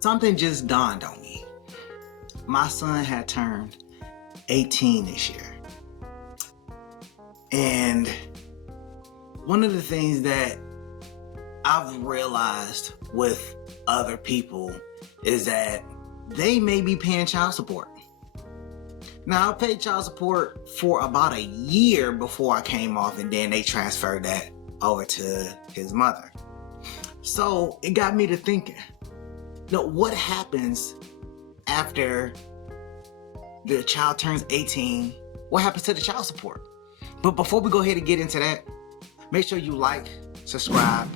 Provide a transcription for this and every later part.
Something just dawned on me. My son had turned 18 this year. And one of the things that I've realized with other people is that they may be paying child support. Now, I paid child support for about a year before I came off, and then they transferred that over to his mother. So it got me to thinking, what happens after the child turns 18? What happens to the child support? But before we go ahead and get into that, make sure you like, subscribe,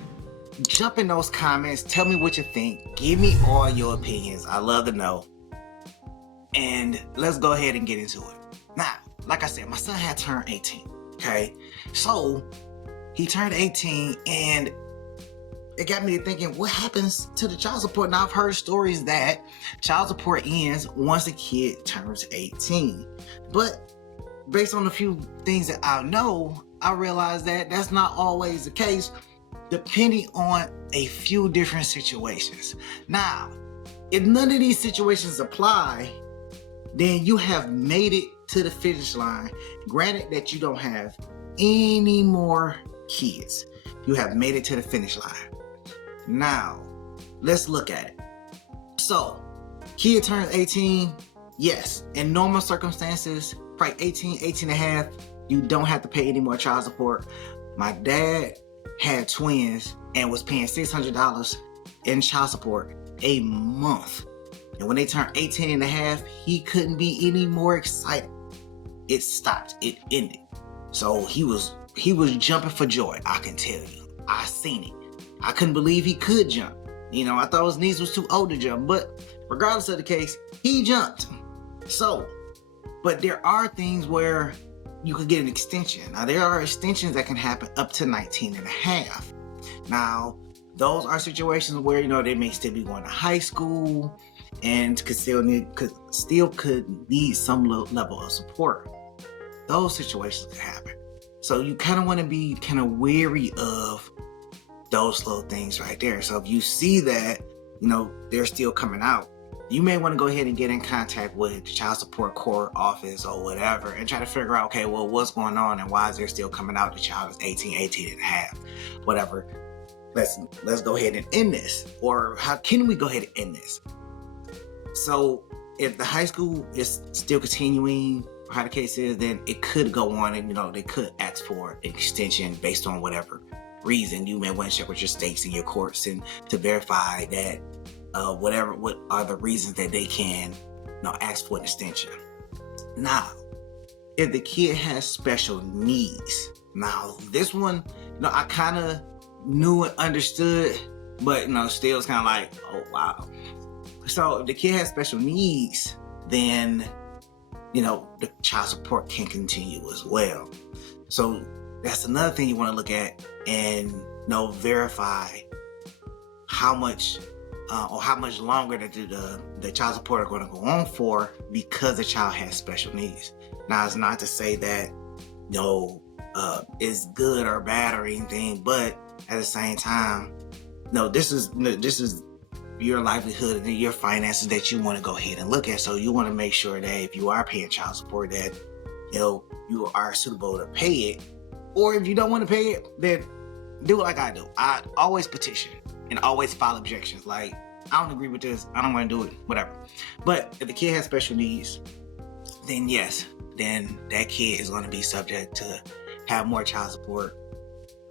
jump in those comments, tell me what you think, give me all your opinions. I love to know. And let's go ahead and get into it. Now, like I said, my son had turned 18, okay? So he turned 18 and it got me to thinking, what happens to the child support? Now, I've heard stories that child support ends once a kid turns 18. But based on a few things that I know, I realize that that's not always the case, depending on a few different situations. Now, if none of these situations apply, then you have made it to the finish line. Granted that you don't have any more kids. You have made it to the finish line. Now, let's look at it. So, kid turns 18, yes. In normal circumstances, probably 18 and a half, you don't have to pay any more child support. My dad had twins and was paying $600 in child support a month. And when they turned 18 and a half, he couldn't be any more excited. It stopped. It ended. So he was jumping for joy, I can tell you. I seen it. I couldn't believe he could jump. I thought his knees was too old to jump, but regardless of the case, he jumped. So, but there are things where you could get an extension. Now, there are extensions that can happen up to 19 and a half. Now, those are situations where, they may still be going to high school and could need some level of support. Those situations can happen. So you kind of want to be kind of wary of those little things right there. So if you see that, they're still coming out, you may want to go ahead and get in contact with the child support court office or whatever and try to figure out, okay, well, what's going on and why is there still coming out? The child is 18 and a half, whatever. Let's go ahead and end this. Or how can we go ahead and end this? So if the high school is still continuing, or how the case is, then it could go on and, they could ask for an extension based on whatever reason. You may want to check with your states and your courts and to verify that what are the reasons that they can ask for an extension. Now, if the kid has special needs, now this one, I kind of knew and understood, but still it's kind of like, oh wow. So if the kid has special needs, then the child support can continue as well. So that's another thing you want to look at and verify how much or how much longer the child support are going to go on for because the child has special needs. Now, it's not to say that it's good or bad or anything, but at the same time, this is your livelihood and your finances that you want to go ahead and look at. So you want to make sure that if you are paying child support, that you are suitable to pay it. Or if you don't want to pay it, then do it like I do. I always petition and always file objections. Like, I don't agree with this, I don't want to do it, whatever. But if the kid has special needs, then yes, then that kid is going to be subject to have more child support.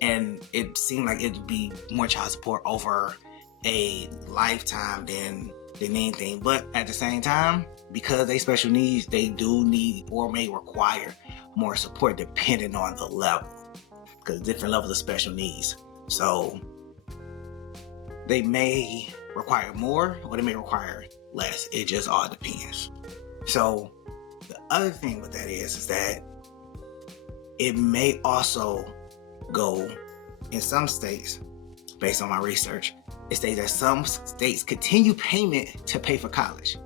And it seemed like it'd be more child support over a lifetime than anything. But at the same time, because they special needs, they do need or may require more support depending on the level, because different levels of special needs. So they may require more or they may require less. It just all depends. So the other thing with that is that it may also go in some states, based on my research, it states that some states continue payment to pay for college.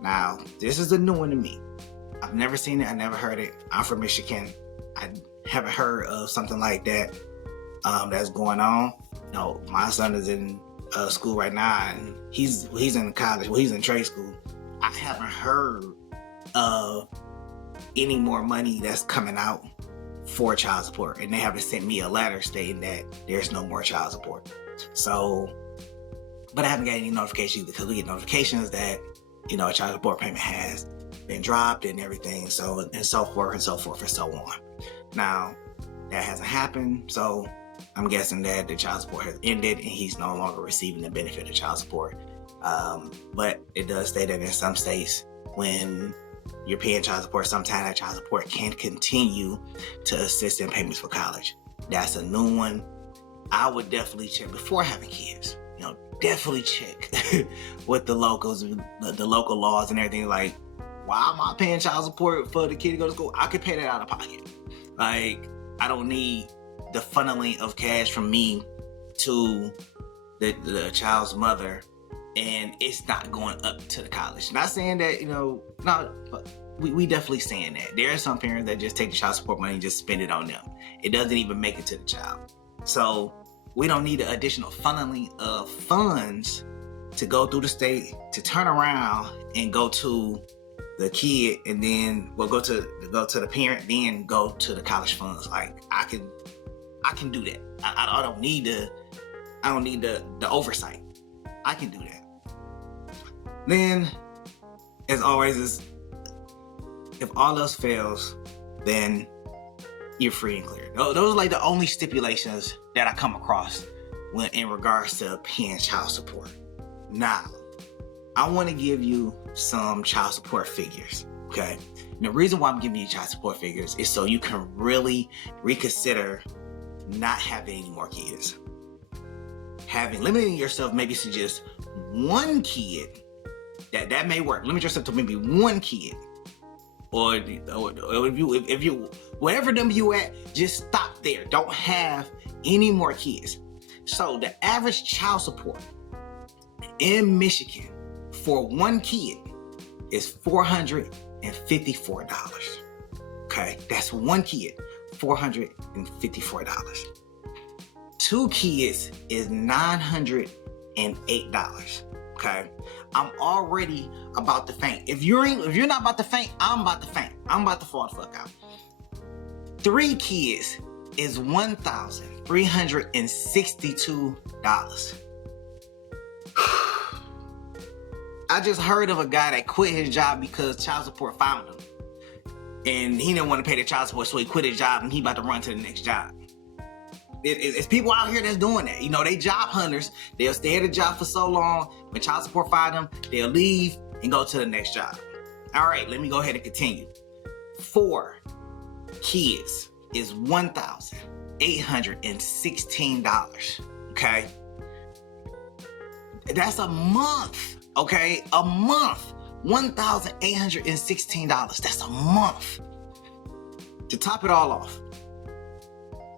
Now, this is a new one to me. I've never seen it. I never heard it. I'm from Michigan. I haven't heard of something like that that's going on. No, my son is in school right now, and he's in college. Well, he's in trade school. I haven't heard of any more money that's coming out for child support, and they haven't sent me a letter stating that there's no more child support. So, but I haven't got any notifications because we get notifications that, you know, a child support payment has been dropped and everything, so and so forth and so forth and so on. Now, that hasn't happened, so I'm guessing that the child support has ended and he's no longer receiving the benefit of child support. But it does state that in some states, when you're paying child support, sometimes that child support can continue to assist in payments for college. That's a new one. I would definitely check before having kids. You know, definitely check with the locals, the local laws and everything. Like, why am I paying child support for the kid to go to school? I could pay that out of pocket. Like, I don't need the funneling of cash from me to the child's mother, and it's not going up to the college. Not saying that, you know, we definitely saying that. There are some parents that just take the child support money and just spend it on them. It doesn't even make it to the child. So we don't need an additional funneling of funds to go through the state, to turn around and go to the kid, and then go to the parent, then go to the college funds. Like, I can do that. I don't need the oversight. I can do that. Then, as always, is if all else fails, then you're free and clear. Those are like the only stipulations that I come across when in regards to paying child support. Now, I want to give you some child support figures, okay? And the reason why I'm giving you child support figures is so you can really reconsider not having any more kids. Limiting yourself maybe to just one kid, that may work. Limit yourself to maybe one kid. Or if you whatever number you at, just stop there. Don't have any more kids. So the average child support in Michigan for one kid is $454. Okay, that's one kid, $454. Two kids is $908. Okay, I'm already about to faint. If you're not about to faint, I'm about to faint. I'm about to fall the fuck out. Three kids is $1,362. I just heard of a guy that quit his job because child support found him. And he didn't want to pay the child support, so he quit his job and he about to run to the next job. It's people out here that's doing that. You know, they job hunters. They'll stay at a job for so long. When child support find them, they'll leave and go to the next job. All right, let me go ahead and continue. 4 kids is $1,816. Okay? That's a month. Okay? A month. $1,816. That's a month. To top it all off,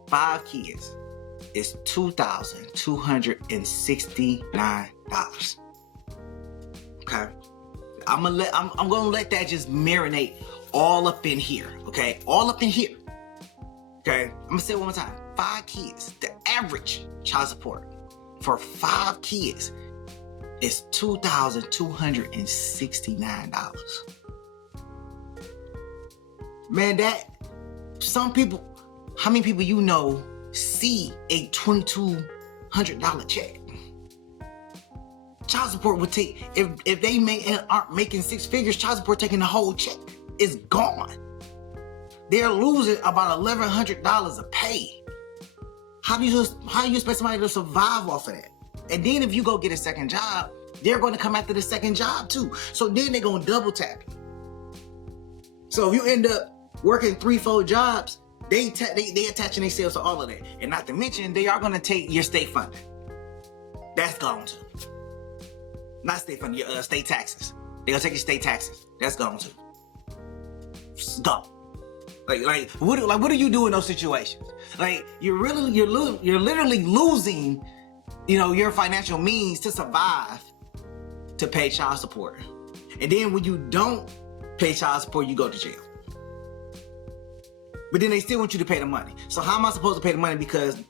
5 kids is $2,269. Okay, I'm gonna let that just marinate all up in here. Okay, all up in here. Okay, I'm gonna say it one more time. 5 kids. The average child support for 5 kids is $2,269. Man, that some people. How many people you know see a $2,200 check? Child support would take, if they aren't making 6 figures, child support taking the whole check is gone. They're losing about $1,100 a pay. How do you expect somebody to survive off of that? And then if you go get a second job, they're going to come after the second job too. So then they're going to double tap you. So if you end up working 3-4 jobs, they attaching themselves to all of that. And not to mention, they are going to take your state funding. That's gone too. Not state funding, your state taxes. They're going to take your state taxes. That's gone too. It's gone. Like what do you do in those situations? Like, you're literally losing, you know, your financial means to survive, to pay child support. And then when you don't pay child support, you go to jail. But then they still want you to pay the money. So how am I supposed to pay the money? Because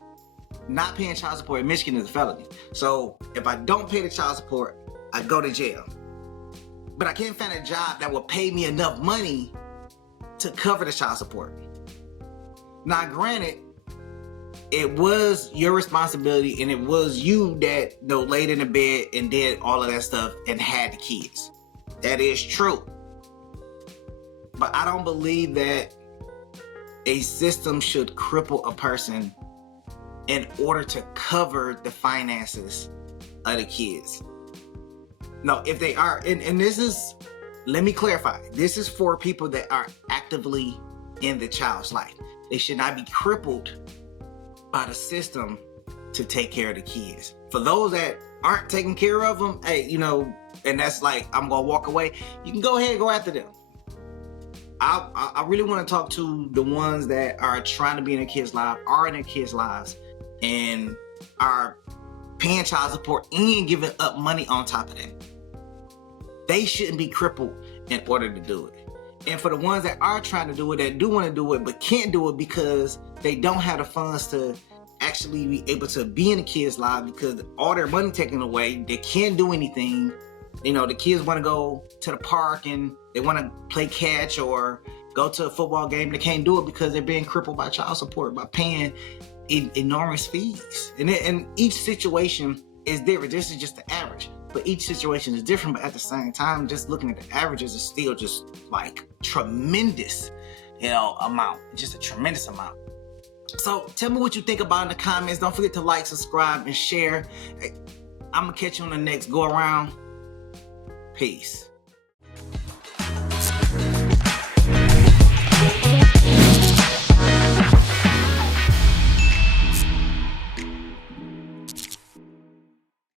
not paying child support in Michigan is a felony. So if I don't pay the child support, I go to jail. But I can't find a job that will pay me enough money to cover the child support. Now, granted, it was your responsibility and it was you that laid in the bed and did all of that stuff and had the kids. That is true. But I don't believe that a system should cripple a person in order to cover the finances of the kids. No, if they are, and this is, let me clarify, this is for people that are actively in the child's life. They should not be crippled by the system to take care of the kids. For those that aren't taking care of them, hey, and that's like, I'm gonna walk away, you can go ahead and go after them. I really want to talk to the ones that are trying to be in their kids' lives, are in their kids' lives, and are paying child support and giving up money on top of that. They shouldn't be crippled in order to do it. And for the ones that are trying to do it, that do want to do it, but can't do it because they don't have the funds to actually be able to be in the kids' lives because all their money taken away, they can't do anything. The kids want to go to the park and they want to play catch or go to a football game. They can't do it because they're being crippled by child support, by paying enormous fees. And each situation is different. This is just the average. But each situation is different. But at the same time, just looking at the averages is still just like tremendous, amount. Just a tremendous amount. So tell me what you think about in the comments. Don't forget to like, subscribe, and share. I'm going to catch you on the next go around. Peace.